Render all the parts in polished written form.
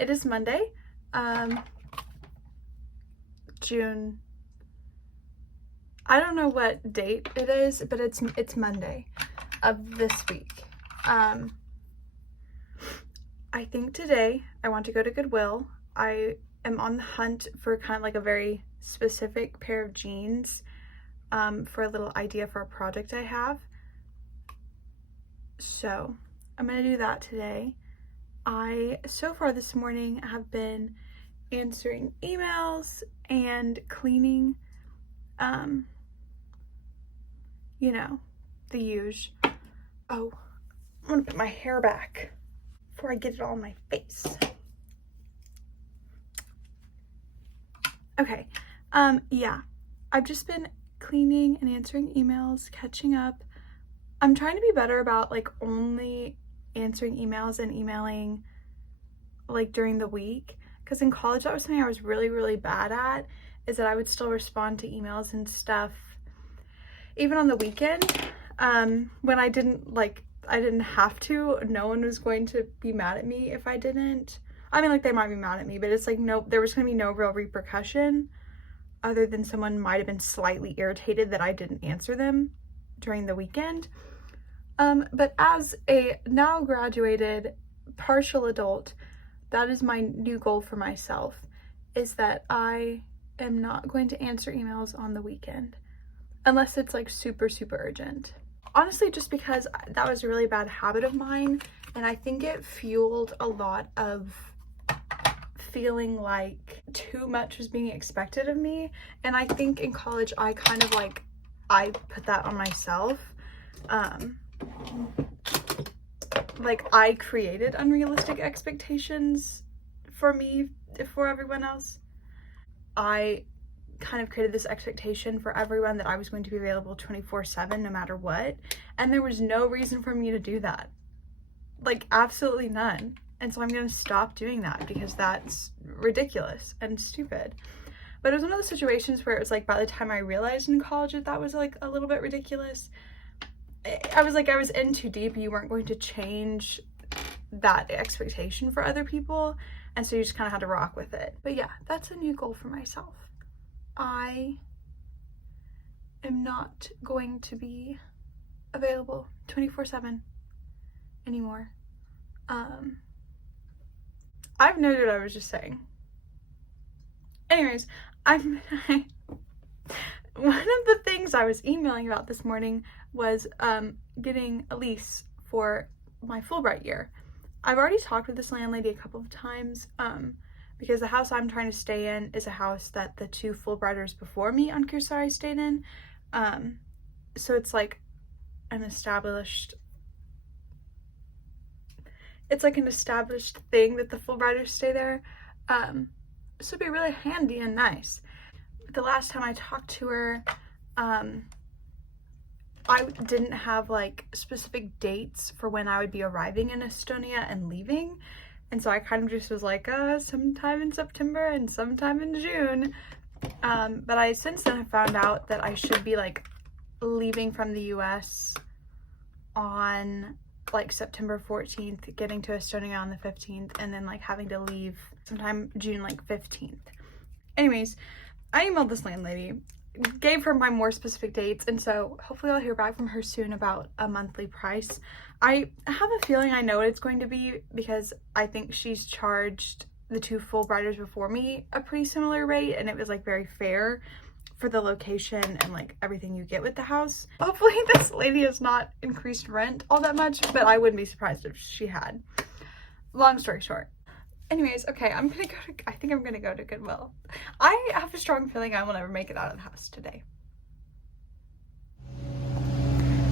It is Monday, June, I don't know what date it is, but it's Monday of this week. I think today I want to go to Goodwill. I am on the hunt for kind of like a very specific pair of jeans for a little idea for a project I have. So I'm gonna do that today. I, so far this morning, have been answering emails and cleaning, you know, the usual. Oh, I'm gonna put my hair back before I get it all on my face. Okay, yeah, I've just been cleaning and answering emails, catching up. I'm trying to be better about like only answering emails and emailing like during the week, because in college that was something I was really bad at, is that I would still respond to emails and stuff even on the weekend, when I didn't have to. No one was going to be mad at me if I didn't. I mean, like, they might be mad at me, but it's like, no, there was gonna be no real repercussion other than someone might have been slightly irritated that I didn't answer them during the weekend. But as a now graduated partial adult, that is my new goal for myself, is that I am not going to answer emails on the weekend unless it's like super urgent. Honestly, just because that was a really bad habit of mine, and I think it fueled a lot of feeling like too much was being expected of me. And I think in college I kind of like, I put that on myself. Like, I created unrealistic expectations for me, for everyone else. I kind of created this expectation for everyone that I was going to be available 24/7 no matter what, and there was no reason for me to do that, like absolutely none. And so I'm gonna stop doing that because that's ridiculous and stupid. But it was one of those situations where it was like, by the time I realized in college that that was like a little bit ridiculous, I was like, I was in too deep. You weren't going to change that expectation for other people, and so you just kind of had to rock with it. But yeah, that's a new goal for myself. I am not going to be available 24/7 anymore. I've noted what I was just saying. Anyways, one of the things I was emailing about this morning was getting a lease for my Fulbright year. I've already talked with this landlady a couple of times, because the house I'm trying to stay in is a house that the two Fulbrighters before me on Kursari stayed in. So it's like an established, thing that the Fulbrighters stay there. So it'd be really handy and nice. The last time I talked to her, I didn't have like specific dates for when I would be arriving in Estonia and leaving. And so I kind of just was like, sometime in September and sometime in June. But I since then have found out that I should be like leaving from the US on like September 14th, getting to Estonia on the 15th, and then like having to leave sometime June like 15th. Anyways, I emailed this landlady, gave her my more specific dates, and so hopefully I'll hear back from her soon about a monthly price. I have a feeling I know what it's going to be, because I think she's charged the two Fulbrighters before me a pretty similar rate, and it was like very fair for the location and like everything you get with the house. Hopefully this lady has not increased rent all that much, but I wouldn't be surprised if she had. Long story short. Anyways, okay, I think I'm gonna go to Goodwill. I have a strong feeling I will never make it out of the house today.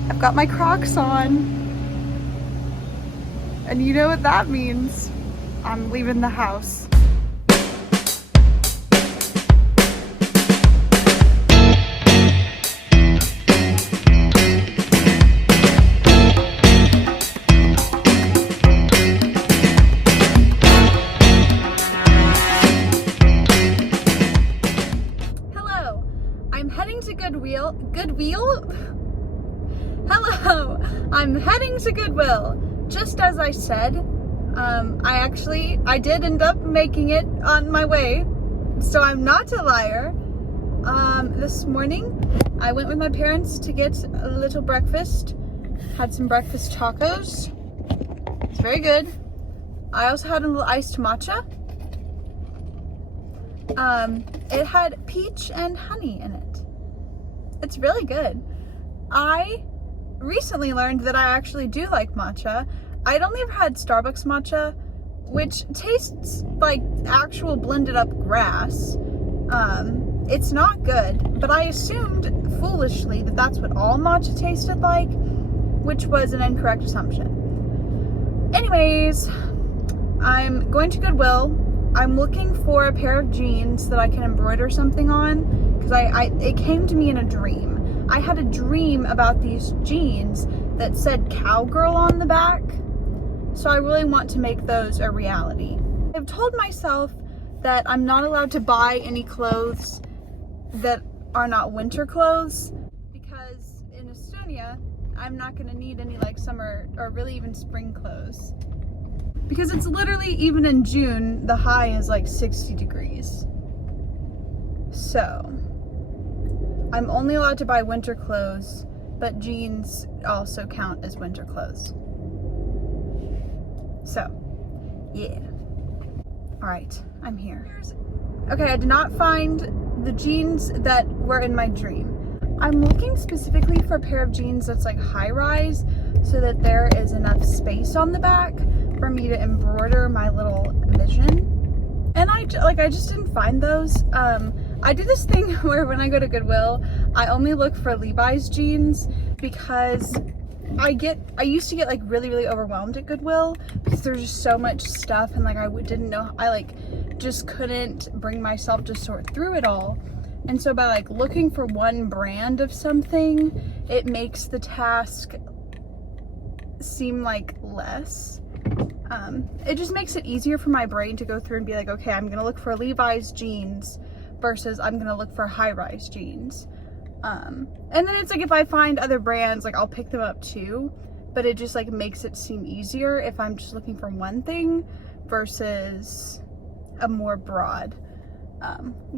I've got my Crocs on, and you know what that means. I'm leaving the house. Hello, I'm heading to Goodwill. Just as I said, I did end up making it on my way, so I'm not a liar. This morning, I went with my parents to get a little breakfast. Had some breakfast tacos. It's very good. I also had a little iced matcha. It had peach and honey in it. It's really good. I recently learned that I actually do like matcha. I'd only ever had Starbucks matcha, which tastes like actual blended up grass. It's not good, but I assumed foolishly that that's what all matcha tasted like, which was an incorrect assumption. Anyways, I'm going to Goodwill. I'm looking for a pair of jeans that I can embroider something on, because it came to me in a dream. I had a dream about these jeans that said cowgirl on the back, so I really want to make those a reality. I've told myself that I'm not allowed to buy any clothes that are not winter clothes, because in Estonia, I'm not going to need any like summer or really even spring clothes. Because it's literally, even in June, the high is like 60 degrees. So, I'm only allowed to buy winter clothes, but jeans also count as winter clothes. So, yeah. Alright, I'm here. Okay, I did not find the jeans that were in my dream. I'm looking specifically for a pair of jeans that's like high rise, so that there is enough space on the back for me to embroider my little vision. And I just didn't find those. I do this thing where when I go to Goodwill, I only look for Levi's jeans, because I used to get like really overwhelmed at Goodwill because there's just so much stuff, and like I didn't know, I like just couldn't bring myself to sort through it all. And so by like looking for one brand of something, it makes the task seem like less. It just makes it easier for my brain to go through and be like, okay, I'm gonna look for Levi's jeans versus I'm gonna look for high-rise jeans. And then it's like, if I find other brands, like I'll pick them up too, but it just like makes it seem easier if I'm just looking for one thing versus a more broad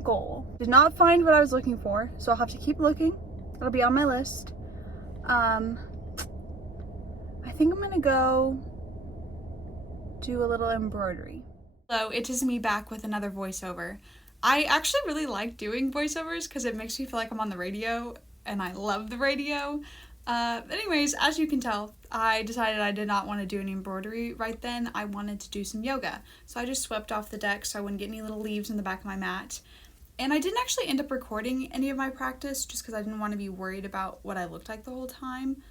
goal. Did not find what I was looking for, so I'll have to keep looking. It'll be on my list. I think I'm gonna go do a little embroidery. Hello, it is me back with another voiceover. I actually really like doing voiceovers because it makes me feel like I'm on the radio, and I love the radio. Anyways, as you can tell, I decided I did not want to do any embroidery right then. I wanted to do some yoga. So I just swept off the deck so I wouldn't get any little leaves in the back of my mat. And I didn't actually end up recording any of my practice just because I didn't want to be worried about what I looked like the whole time.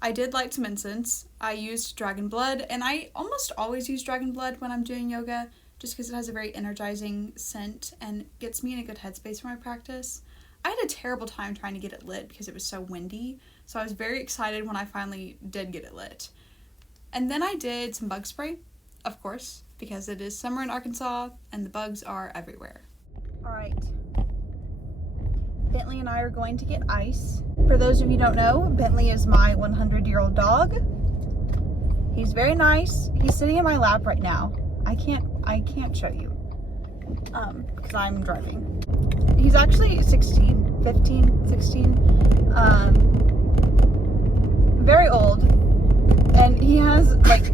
I did light some incense. I used dragon blood, and I almost always use dragon blood when I'm doing yoga just because it has a very energizing scent and gets me in a good headspace for my practice. I had a terrible time trying to get it lit because it was so windy, so I was very excited when I finally did get it lit. And then I did some bug spray, of course, because it is summer in Arkansas and the bugs are everywhere. Alright, Bentley and I are going to get ice. For those of you who don't know, Bentley is my 100-year-old dog. He's very nice. He's sitting in my lap right now. I can't show you because I'm driving. He's actually 16, 15, 16, very old, and he has like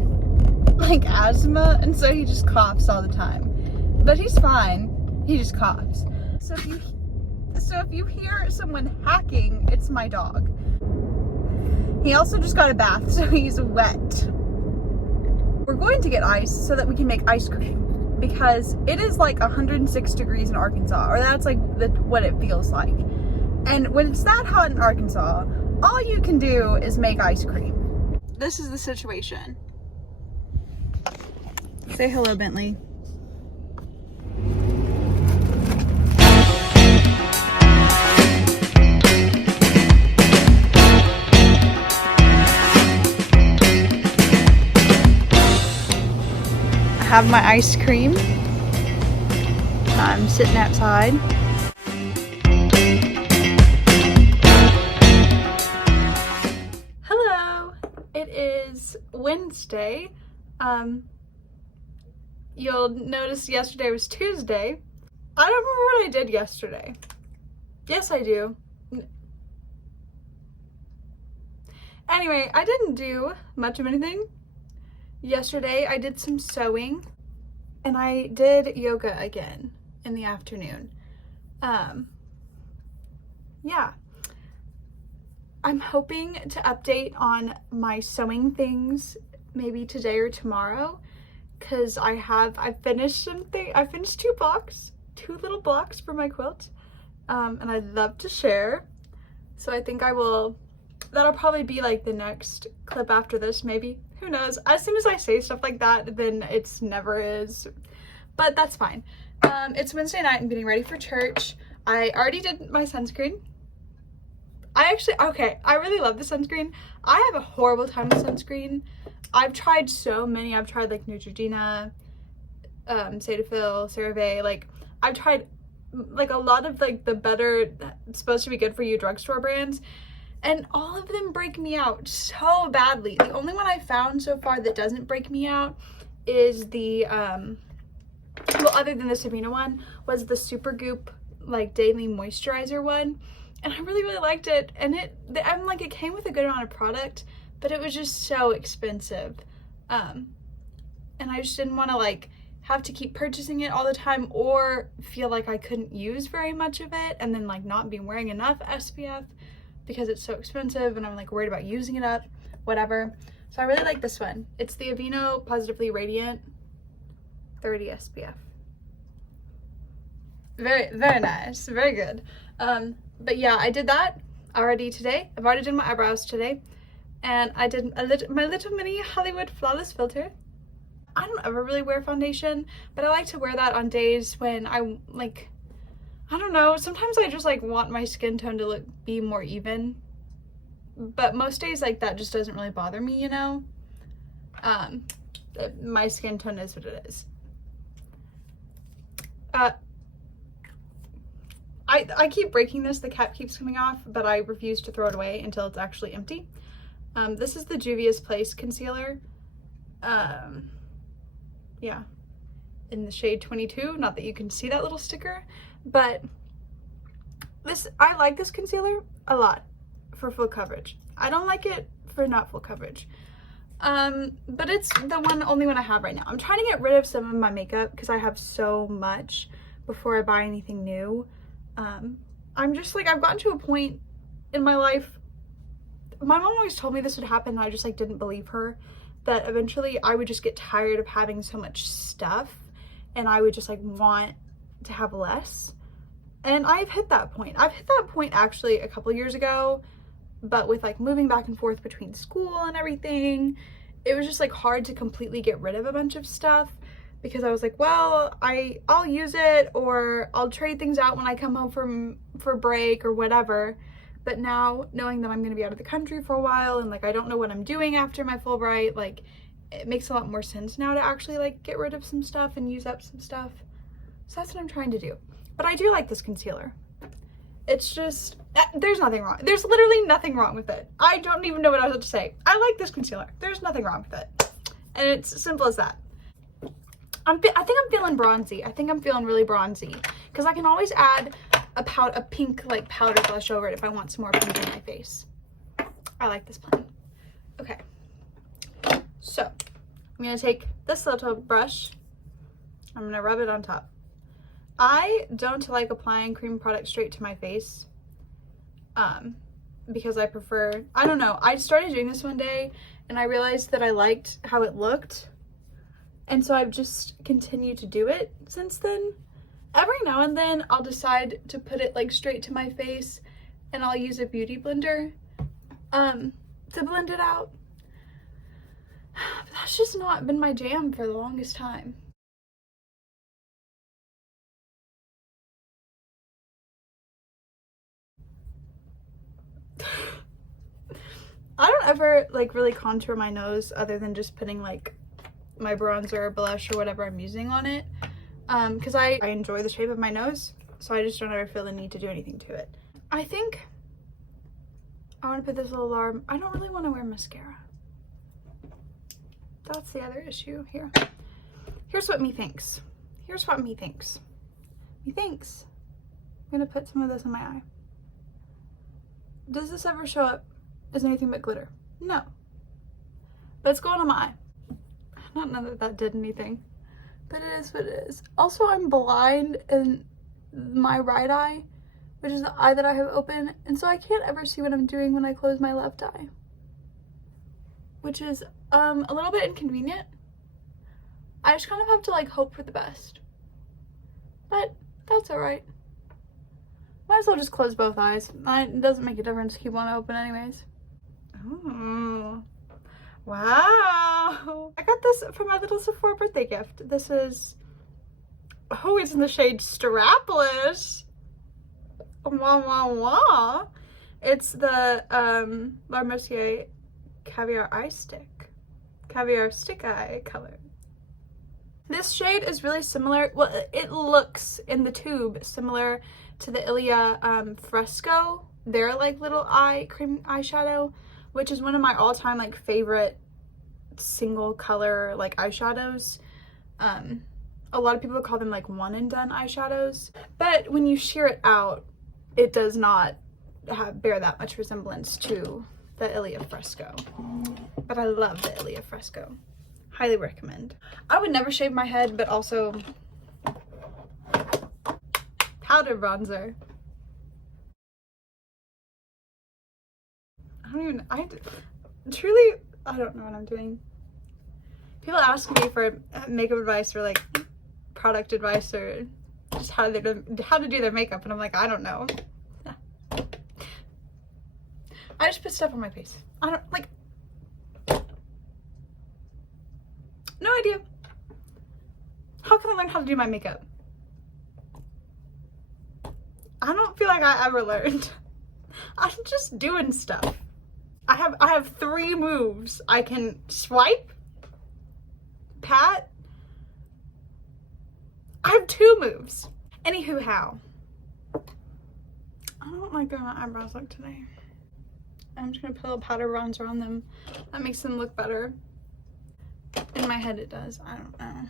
asthma, and so he just coughs all the time, but he's fine. He just coughs. So if you hear someone hacking, it's my dog. He also just got a bath, so he's wet. We're going to get ice so that we can make ice cream, because it is like 106 degrees in Arkansas, or that's like what it feels like. And when it's that hot in Arkansas, all you can do is make ice cream. This is the situation. Say hello, Bentley. I have my ice cream. I'm sitting outside. Hello! It is Wednesday. you'll notice yesterday was Tuesday. I don't remember what I did yesterday. Yes, I do. Anyway, I didn't do much of anything. Yesterday, I did some sewing, and I did yoga again in the afternoon. Yeah. I'm hoping to update on my sewing things maybe today or tomorrow, because I finished something. I finished two little blocks for my quilt, and I'd love to share. So I think that'll probably be like the next clip after this, maybe. Who knows? As soon as I say stuff like that, then it's never is. But that's fine. It's Wednesday night. I'm getting ready for church. I already did my sunscreen. I really love the sunscreen. I have a horrible time with sunscreen. I've tried so many. I've tried like Neutrogena, Cetaphil, CeraVe. Like, I've tried like a lot of like the better, supposed to be good for you drugstore brands, and all of them break me out so badly. The only one I found so far that doesn't break me out is the well, other than the Savina one, was the Supergoop like daily moisturizer one, and I really liked it. And I'm like, it came with a good amount of product, but it was just so expensive, and I just didn't want to like have to keep purchasing it all the time or feel like I couldn't use very much of it and then like not be wearing enough SPF because it's so expensive and I'm like worried about using it up, whatever. So I really like this one. It's the Aveeno Positively Radiant 30 SPF. Very nice, very good. But yeah, I did that already today. I've already done my eyebrows today, and I did my little mini Hollywood Flawless Filter. I don't ever really wear foundation, but I like to wear that on days when I like, I don't know, sometimes I just like want my skin tone to be more even, but most days like that just doesn't really bother me, you know. My skin tone is what it is. I keep breaking this, the cap keeps coming off, but I refuse to throw it away until it's actually empty. This is the Juvia's Place concealer. Yeah, in the shade 22, not that you can see that little sticker, but I like this concealer a lot for full coverage. I don't like it for not full coverage. But it's the only one I have right now. I'm trying to get rid of some of my makeup because I have so much before I buy anything new. I'm just like, I've gotten to a point in my life, my mom always told me this would happen and I just like didn't believe her, that eventually I would just get tired of having so much stuff and I would just like want to have less. And I've hit that point. I've hit that point actually a couple years ago, but with like moving back and forth between school and everything, it was just like hard to completely get rid of a bunch of stuff because I was like, well, I'll use it or I'll trade things out when I come home for break or whatever. But now, knowing that I'm going to be out of the country for a while and like I don't know what I'm doing after my Fulbright, like it makes a lot more sense now to actually like get rid of some stuff and use up some stuff. So that's what I'm trying to do. But I do like this concealer. It's just, there's nothing wrong. There's literally nothing wrong with it. I don't even know what I was about to say. I like this concealer. There's nothing wrong with it. And it's as simple as that. I think I'm feeling bronzy. I think I'm feeling really bronzy because I can always add a pink like powder blush over it if I want some more pink in my face. I like this plan. Okay, so I'm gonna take this little brush. I'm gonna rub it on top. I don't like applying cream product straight to my face because I prefer, I don't know, I started doing this one day and I realized that I liked how it looked, and so I've just continued to do it since then. Every now and then I'll decide to put it like straight to my face and I'll use a beauty blender to blend it out. But that's just not been my jam for the longest time. I don't ever like really contour my nose other than just putting like my bronzer or blush or whatever I'm using on it. Because I enjoy the shape of my nose, so I just don't ever feel the need to do anything to it. I think I want to put this little alarm. I don't really want to wear mascara. That's the other issue here. Here's what me thinks. Here's what me thinks. Me thinks I'm gonna put some of this in my eye. Does this ever show up as anything but glitter? No. But it's going on my eye. I don't know that that did anything, but it is what it is. Also, I'm blind in my right eye, which is the eye that I have open, and so I can't ever see what I'm doing when I close my left eye, which is a little bit inconvenient. I just kind of have to like hope for the best, but that's all right. Might as well just close both eyes. It doesn't make a difference to keep one open anyways. Oh, wow. I got this for my little Sephora birthday gift. This is, oh, it's in the shade Strapless. Wah, wah, wah. It's the La Mercier Caviar Eye Stick. Caviar Stick Eye color. This shade is really similar. Well, it looks in the tube similar to the Ilia Fresco. Their like little cream eyeshadow, which is one of my all-time like favorite single color like eyeshadows. A lot of people call them like one and done eyeshadows, but when you sheer it out, it does not bear that much resemblance to the Ilia Fresco. But I love the Ilia Fresco. Highly recommend. I would never shave my head, but also powder bronzer. I don't know what I'm doing. People ask me for makeup advice or like product advice or just how to do their makeup, and I'm like, I don't know. I just put stuff on my face. I don't like, no idea. How can I learn how to do my makeup? I don't feel like I ever learned. I'm just doing stuff. I have 3 moves. I can swipe, pat. I have 2 moves. Anywho, how? I don't like the way my eyebrows look today. I'm just gonna put a little powder bronzer on them. That makes them look better. In my head it does. I don't know.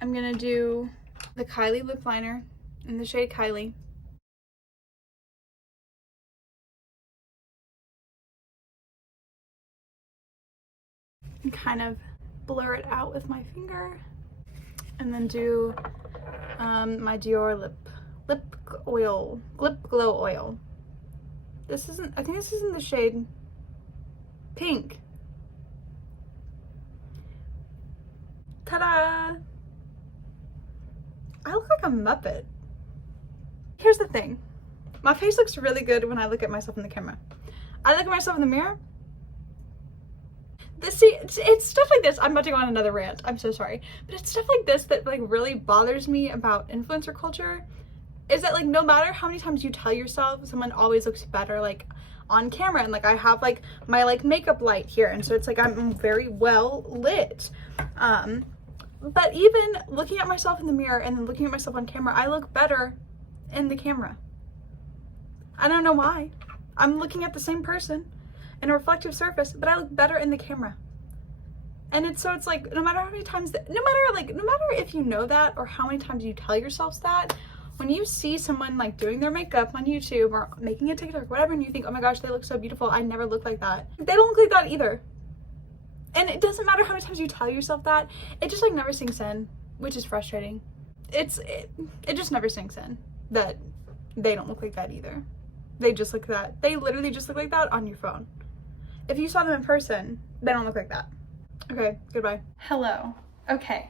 I'm gonna do the Kylie lip liner in the shade Kylie. And kind of blur it out with my finger. And then do my Dior lip glow oil. This isn't, I think this is in the shade Pink. Ta-da! I look like a Muppet. Here's the thing. My face looks really good when I look at myself in the camera. I look at myself in the mirror. It's stuff like this. I'm about to go on another rant. I'm so sorry. But it's stuff like this that like really bothers me about influencer culture. Is that like no matter how many times you tell yourself someone always looks better like on camera, and like I have like my like makeup light here, and so it's like I'm very well lit. But even looking at myself in the mirror and then looking at myself on camera, I look better in the camera. I don't know why. I'm looking at the same person in a reflective surface, but I look better in the camera. And it's like no matter how many times no matter if you know that or how many times you tell yourselves that, when you see someone like doing their makeup on YouTube or making a TikTok or whatever, and you think, oh my gosh, they look so beautiful, I never look like that. They don't look like that either. And it doesn't matter how many times you tell yourself that, it just like never sinks in, which is frustrating. It just never sinks in that they don't look like that either. They just look that. They literally just look like that on your phone. If you saw them in person, they don't look like that. Okay, goodbye. Hello. Okay,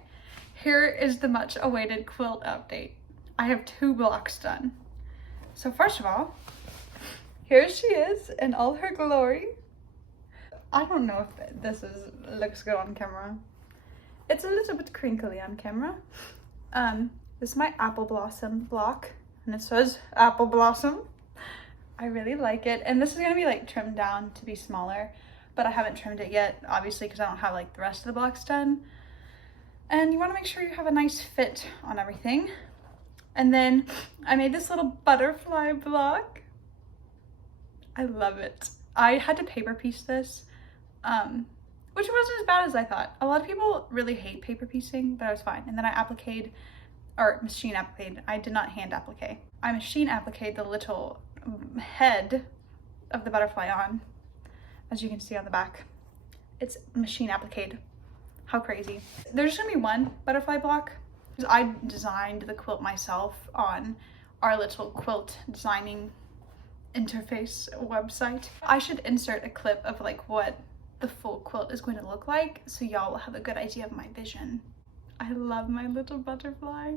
here is the much awaited quilt update. I have 2 blocks done. So first of all, here she is in all her glory. I don't know if this looks good on camera. It's a little bit crinkly on camera. This is my apple blossom block, and it says apple blossom. I really like it, and this is gonna be like trimmed down to be smaller, but I haven't trimmed it yet, obviously, because I don't have like the rest of the blocks done. And you want to make sure you have a nice fit on everything. And then I made this little butterfly block. I love it. I had to paper piece this. which wasn't as bad as I thought. A lot of people really hate paper piecing, but I was fine. And then I appliqued, or machine appliqued. I did not hand applique. I machine appliqued the little head of the butterfly on, as you can see on the back. It's machine appliqued. How crazy. There's gonna be one butterfly block. I designed the quilt myself on our little quilt designing interface website. I should insert a clip of like what the full quilt is going to look like, so y'all will have a good idea of my vision. I love my little butterfly.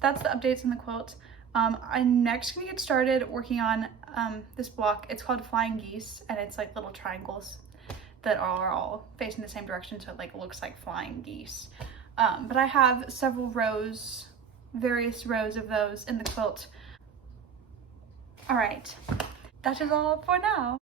That's the updates on the quilt. I'm next gonna get started working on this block. It's called Flying Geese, and it's like little triangles that are all facing the same direction, so it like looks like flying geese. But I have several rows, various rows of those in the quilt. All right, that is all for now.